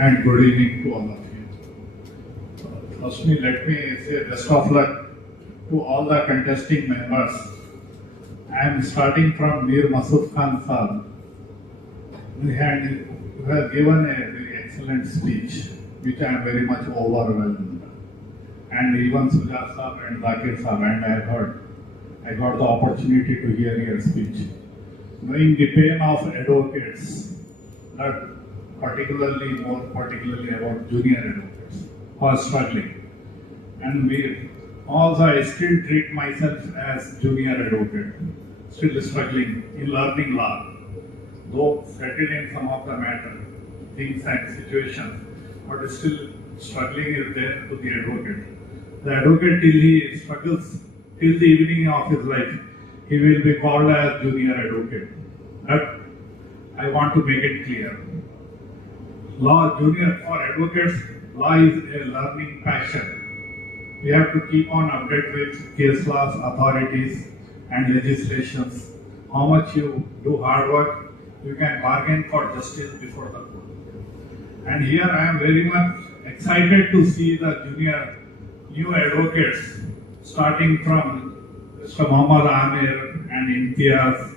and good evening to all of you. Firstly, let me say best of luck to all the contesting members. I am starting from Mir Masood Khan Sahab. You have given a very excellent speech, which I am very much overwhelmed. And even Sujat Sahab and Zakir Sahab, and I got the opportunity to hear your speech. Knowing the pain of advocates, that more particularly about junior advocates who are struggling. And I still treat myself as junior advocate, still struggling in learning law, though settled in some of the matter, things and situations, but still struggling is there to the advocate. The advocate till he struggles till the evening of his life, he will be called as junior advocate. But I want to make it clear. Law junior for advocates, law is a learning passion. We have to keep on update with case laws, authorities and legislations. How much you do hard work, you can bargain for justice before the court. And here I am very much excited to see the new advocates starting from Mr. Muhammad Amir and Imtiaz,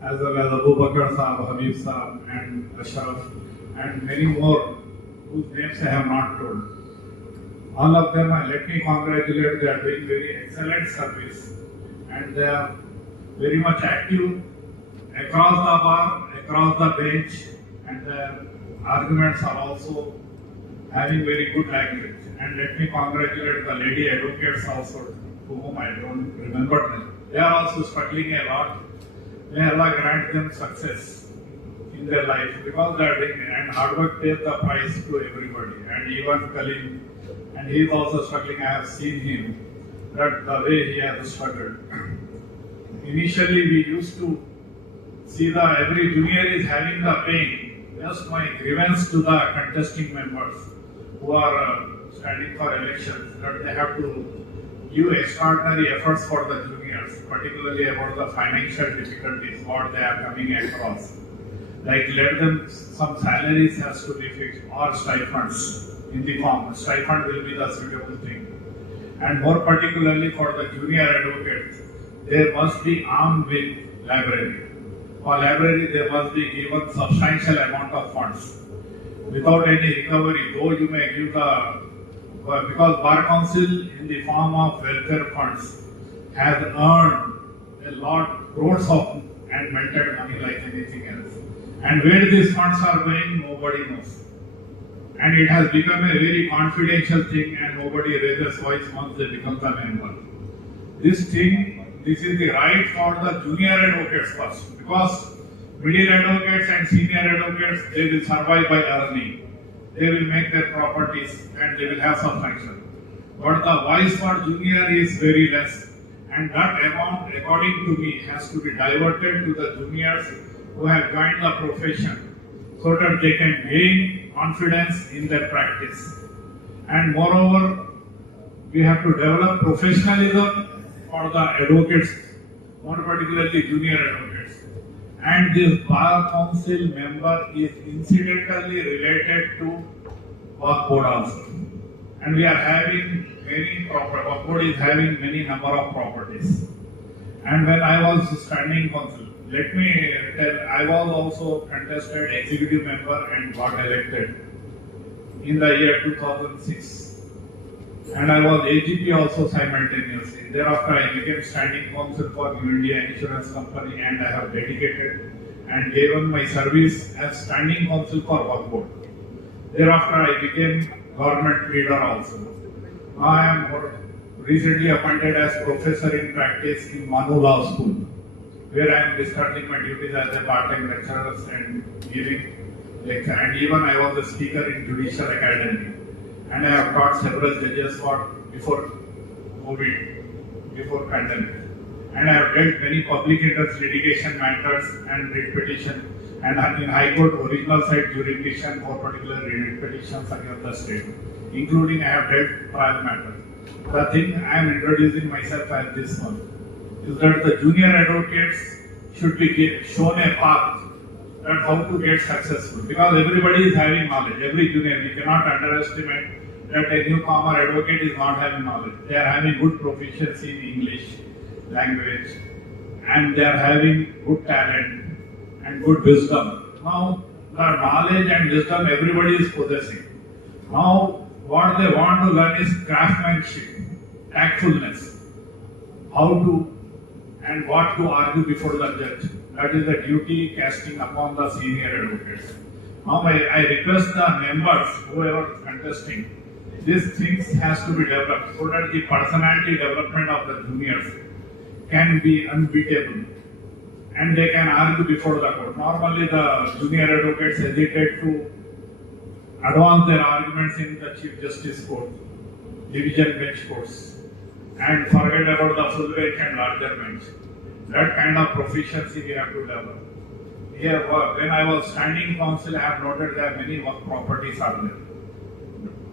as well as Abu Bakr Sahab, Habib Sahab and Ashraf and many more whose names I have not told. All of them, let me congratulate, they are doing very excellent service and they are very much active across the bar, across the bench, and their arguments are also having very good language. And let me congratulate the lady advocates also, to whom I don't remember them. They are also struggling a lot. May Allah grant them success in their life because they are doing it, and hard work pays the price to everybody. And even Kalim, and he is also struggling. I have seen him, that the way he has struggled. Initially, we used to see that every junior is having the pain. Just my grievance to the contesting members who are standing for elections, that they have to give extraordinary efforts for the juniors, particularly about the financial difficulties, what they are coming across. Like let them, some salaries has to be fixed or stipends in the form. Stipend will be the suitable thing. And more particularly for the junior advocates, they must be armed with library. For library, they must be given substantial amount of funds. Without any recovery, though you may give because Bar Council in the form of welfare funds has earned a lot, crores of and melted money like anything else. And where these funds are going, nobody knows. And it has become a very confidential thing and nobody raises voice once they become the member. This is the right for the junior advocates first, because middle advocates and senior advocates, they will survive by earning. They will make their properties and they will have some function. But the voice for junior is very less, and that amount, according to me, has to be diverted to the juniors who have joined the profession so that they can gain confidence in their practice. And moreover, we have to develop professionalism for the advocates, more particularly junior advocates. And this Bar Council member is incidentally related to Work Board also. And we are having many properties, Work Board is having many number of properties. And when I was standing council, let me tell, I was also contested executive member and got elected in the year 2006. And I was AGP also simultaneously. Thereafter I became standing counsel for New India Insurance Company, and I have dedicated and given my service as standing counsel for Work Board. Thereafter I became government leader also. Now I am recently appointed as professor in practice in Manu Law School, where I am discharging my duties as a part-time lecturer and giving lecture. And even I was a speaker in Judicial Academy. And I have taught several judges before COVID, before pandemic. And I have dealt many public interest litigation matters and writ petition. And in High Court original side jurisdiction for particular writ petitions against the state, including I have dealt trial matters. The thing I am introducing myself as this one is that the junior advocates should be shown a path that how to get successful, because everybody is having knowledge, every junior. We cannot underestimate that a newcomer advocate is not having knowledge. They are having good proficiency in English language and they are having good talent and good wisdom. Now, the knowledge and wisdom everybody is possessing. Now, what they want to learn is craftsmanship, tactfulness, how to and what to argue before the judge. That is the duty casting upon the senior advocates. Now, I request the members, whoever is contesting, these things has to be developed so that the personality development of the juniors can be unbeatable and they can argue before the court. Normally, the junior advocates hesitate to advance their arguments in the Chief Justice Court, division bench courts, and forget about the full bench and larger bench. That kind of proficiency we have to develop. Here, when I was standing counsel, I have noted that many work properties are there.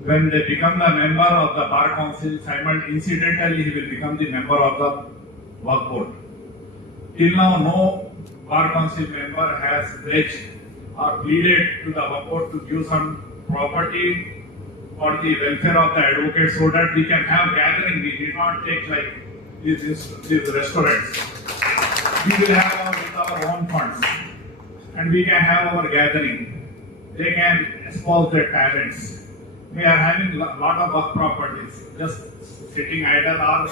When they become the member of the bar council, incidentally he will become the member of the work board. Till now, no bar council member has pledged or pleaded to the work board to give some property for the welfare of the advocates so that we can have gathering. We did not take like these restaurants. We will have with our own funds and we can have our gathering. They can espouse their talents. We are having a lot of work properties just sitting idle or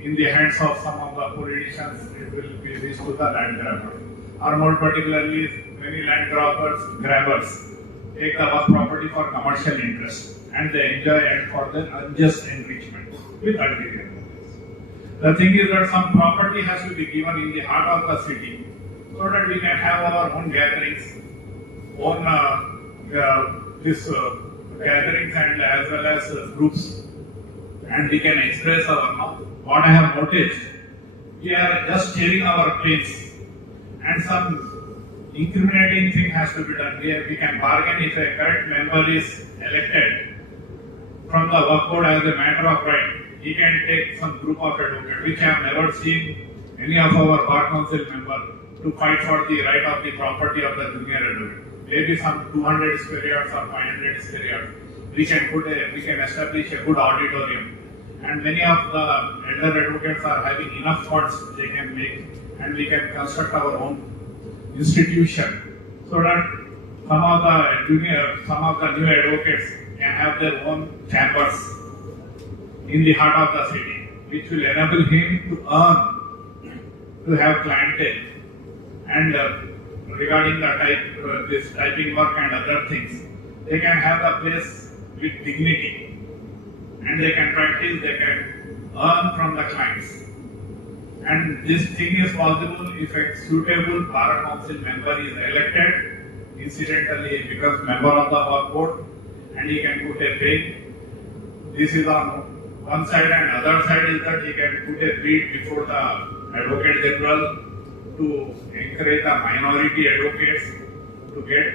in the hands of some of the politicians. It will be reached to the land grabber. Or more particularly, many land grabbers take the work property for commercial interest and they enjoy it for the unjust enrichment with ulterior motives. The thing is that some property has to be given in the heart of the city so that we can have our own gatherings, gatherings and as well as groups, and we can express our what I have noticed. We are just sharing our pains and some incriminating thing has to be done. We can bargain if a correct member is elected from the work board as a matter of right. He can take some group of advocates, which I have never seen any of our bar council members to fight for the right of the property of the junior advocate. Maybe some 200 square yards or 500 square yards. We can establish a good auditorium. And many of the elder advocates are having enough funds they can make, and we can construct our own institution so that some of the new advocates can have their own chambers in the heart of the city, which will enable him to earn, to have clientele. And regarding the this typing work and other things, they can have the place with dignity and they can practice, they can earn from the clients. And this thing is possible if a suitable bar council member is elected. Incidentally, he becomes member of the work board and he can put a bid. This is on one side, and other side is that he can put a bid before the Advocate General to encourage the minority advocates to get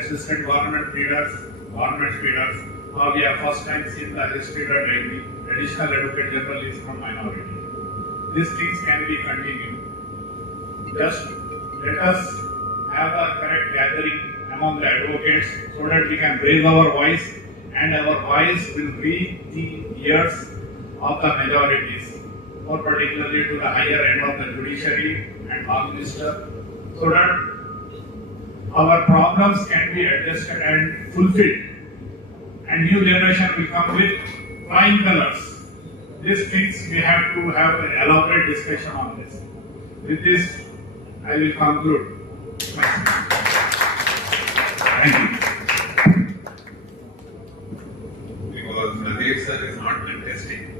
assistant government leaders. Now we have first time seen the history that the additional Advocate General is from minority. These things can be continued. Just let us have a correct gathering among the advocates so that we can raise our voice and our voice will reach the ears of the majorities, more particularly to the higher end of the judiciary and law minister, so that our problems can be adjusted and fulfilled. And new generation will come with flying colors. These things we have to have an elaborate discussion on this. With this, I will conclude. Thank you. Because Nazir sir is not contesting.